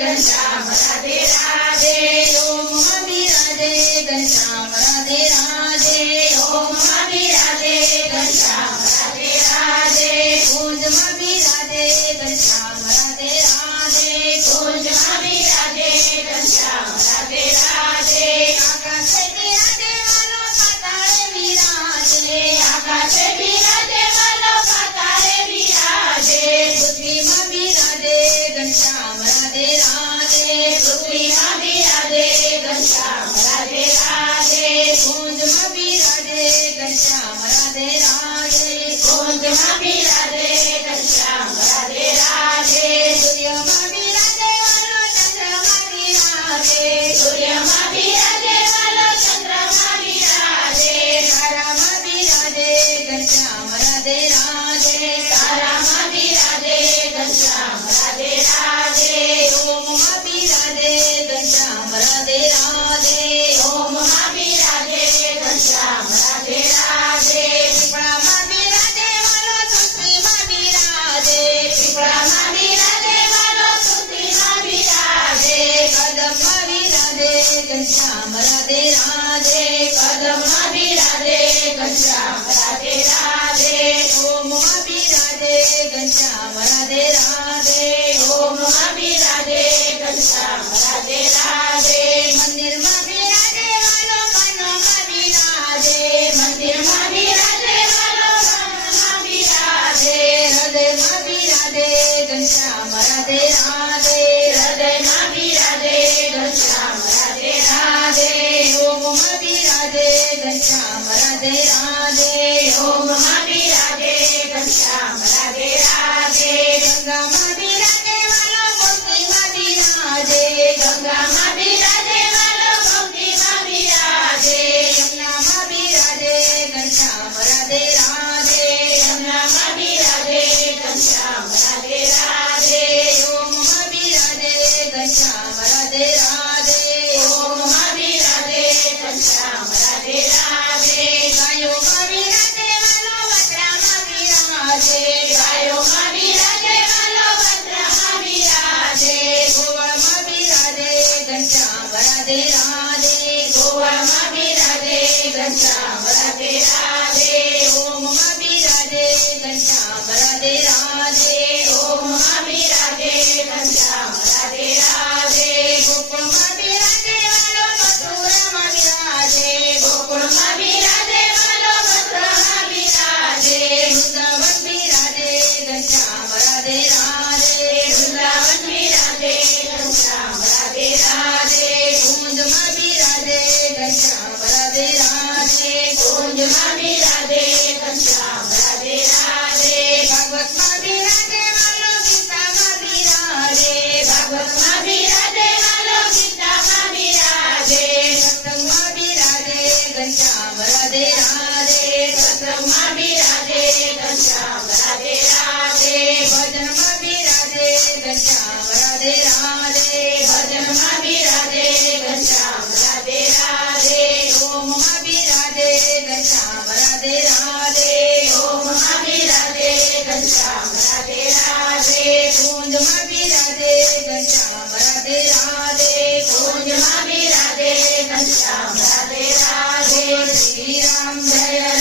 घनश्याम राधे राधे। ओम मां बिराजे घनश्याम राधे राधे। ओम मां बिराजे घनश्याम राधे राधे। कुंज मां बिराजे घनश्याम राधे राधे। कुंज मां बिराजे घनश्याम राधे राधे। आकाशे बिराजे वालो पाताळे बिराजे। आकाशे बिराजे वालो पाताळे बिराजे। पृथ्वी मां बिराजे घनश्याम राधे राधे। पृथ्वी मां बिराजे घनश्याम राधे राधे। कुंज मां बिराजे घनश्याम राधे राधे। कुंज मां बिराजे घनश्याम राधे राधे। सूर्य मां बिराजे वालो चंद्रमा बिराजे। सूर्य मां बिराजे वालो चंद्रमा बिराजे। तारा मां बिराजे घनश्याम राधे राधे। तारा मां बिराजे घनश्याम राधे राधे। ओम मां बिराजे घनश्याम राधे राधे। ओम मां बिराजे घनश्याम राधे राधे। पीपळा मां बिराजे वालो तुलसी मां बिराजे। पीपळा मां बिराजे वालो तुलसी मां बिराजे। कदम मां बिराजे घनश्याम राधे राधे। कदम मां बिराजे घनश्याम राधे राधे। ओम मां बिराजे घनश्याम राधे राधे। ओम मां बिराजे घनश्याम राधे राधे। मंदिर मां बिराजे वालो कान्हो मां बिराजे। मंदिर मां बिराजे वालो कान्हो मां बिराजे। हृदय मां बिराजे घनश्याम राधे राधे। हृदय मां बिराजे घनश्याम राधे राधे। ओम मां बिराजे घनश्याम राधे राधे। ओम मां बिराजे घनश्याम राधे राधे। गंगा मां बिराजे वालो गोमती मां बिराजे। गंगा मां बिराजे वालो गोमती मां बिराजे। यमुना मां बिराजे घनश्याम राधे राधे। यमुना मां बिराजे घनश्याम राधे राधे। ओम मां बिराजे घनश्याम राधे राधे। ओम मां बिराजे घनश्याम राधे राधे। गायो मां बिराजे वालो वज्रा मां बिराजे। गायो मां बिराजे वालो वज्रा मां बिराजे। गोवळ मां बिराजे घनश्याम राधे राधे। गोवळ मां बिराजे घनश्याम राधे राधे। ओम मां बिराजे घनश्याम राधे राधे। ओम मां बिराजे घनश्याम राधे